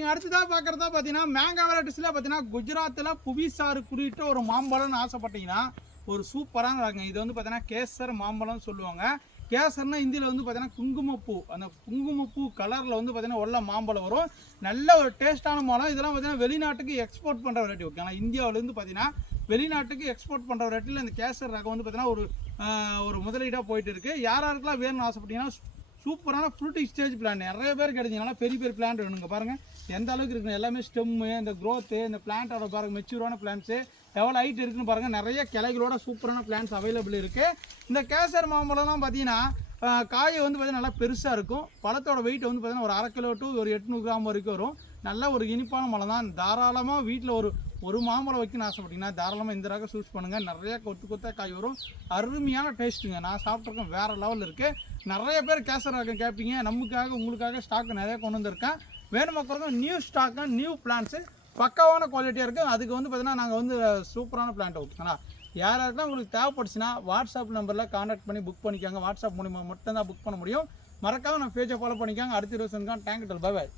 நீங்கள் அடுத்ததாக பார்க்குறதா பார்த்தீங்கன்னா மேங்கோ வெரைட்டிஸில் பார்த்தீங்கன்னா குஜராத்தில் புவிசார் குறியிட்ட ஒரு மாம்பழம்னு ஆசைப்பட்டீங்கன்னா ஒரு சூப்பரான ரகம். இது வந்து பார்த்தீங்கன்னா கேசர் மாம்பழம்னு சொல்லுவாங்க. கேசர்னா இந்தியில் வந்து பார்த்தீங்கன்னா குங்குமப்பூ, அந்த குங்குமப்பூ கலரில் வந்து பார்த்தீங்கன்னா உள்ள மாம்பழம் வரும். நல்ல ஒரு டேஸ்ட்டான மாம்பழம். இதெல்லாம் பார்த்தீங்கன்னா வெளிநாட்டுக்கு எக்ஸ்போர்ட் பண்ணுற வெரைட்டி. ஓகேங்களா, இந்தியாவிலேருந்து பார்த்தீங்கன்னா வெளிநாட்டுக்கு எக்ஸ்போர்ட் பண்ணுற வெரைட்டியில் இந்த கேசர் ரகம் வந்து பார்த்தீங்கன்னா ஒரு முதலீடாக போயிட்டு இருக்குது. யாருக்கெல்லாம் வேணும்னு ஆசைப்பட்டீங்கன்னா சூப்பரான ஃப்ரூட்டி ஸ்டேஜ் பிளான் நிறைய பேர் கிடைச்சிங்கன்னா பெரிய பெரிய பிளான்ட் வேணுங்க. பாருங்கள் எந்த அளவுக்கு இருக்குன்னு எல்லாமே ஸ்டெம்மு, இந்த க்ரோத்து, இந்த பிளான்ட்டோட பாருங்கள் மெச்சூரான பிளான்ட்ஸு எவ்வளோ ஹைட் இருக்குன்னு பாருங்கள். நிறைய கிளைகளோட சூப்பரான பிளான்ஸ் அவைலபிள் இருக்குது. இந்த கேசர் மாம்பழம்லாம் பார்த்தீங்கன்னா காயை வந்து பார்த்தீங்கன்னா நல்லா பெருசாக இருக்கும். பழத்தோட வெயிட் வந்து பார்த்தீங்கன்னா ஒரு 1/2 கிலோ டு ஒரு 800 கிராம் வரைக்கும் வரும். நல்ல ஒரு இனிப்பான மலம் தான். தாராளமாக வீட்டில் ஒரு மாம்பழம் வைக்கணும்னு ஆசைப்பட்டீங்கன்னா தாராளமாக இந்த ரகம் சூஸ் பண்ணுங்கள். நிறைய கொத்து காய் வரும். அருமையான டேஸ்ட்டுங்க. நான் சாப்பிட்ருக்கேன், வேறு லெவலில் இருக்குது. நிறைய பேர் கேசர் ரகம் கேட்பீங்க. நமக்காக உங்களுக்காக ஸ்டாக் நிறைய கொண்டு வந்திருக்கேன். வேணுமாக்கிறதும் நியூ ஸ்டாக்கு, நியூ பிளான்ஸு பக்காவான குவாலிட்டியாக இருக்குது. அதுக்கு வந்து பார்த்தீங்கன்னா நாங்கள் வந்து சூப்பரான பிளான்ட் ஓகேங்களா. யாராருக்கெல்லாம் உங்களுக்கு தேவைப்படுச்சுன்னா வாட்ஸ்அப் நம்பரில் கான்டாக்ட் பண்ணி புக் பண்ணிக்காங்க. வாட்ஸ்அப் மூலிமா மட்டும்தான் புக் பண்ண முடியும். மறக்காமல் நான் பேஜை ஃபாலோ பண்ணிக்காங்க. அடுத்த 20 தேங்க்யூ. Bye bye.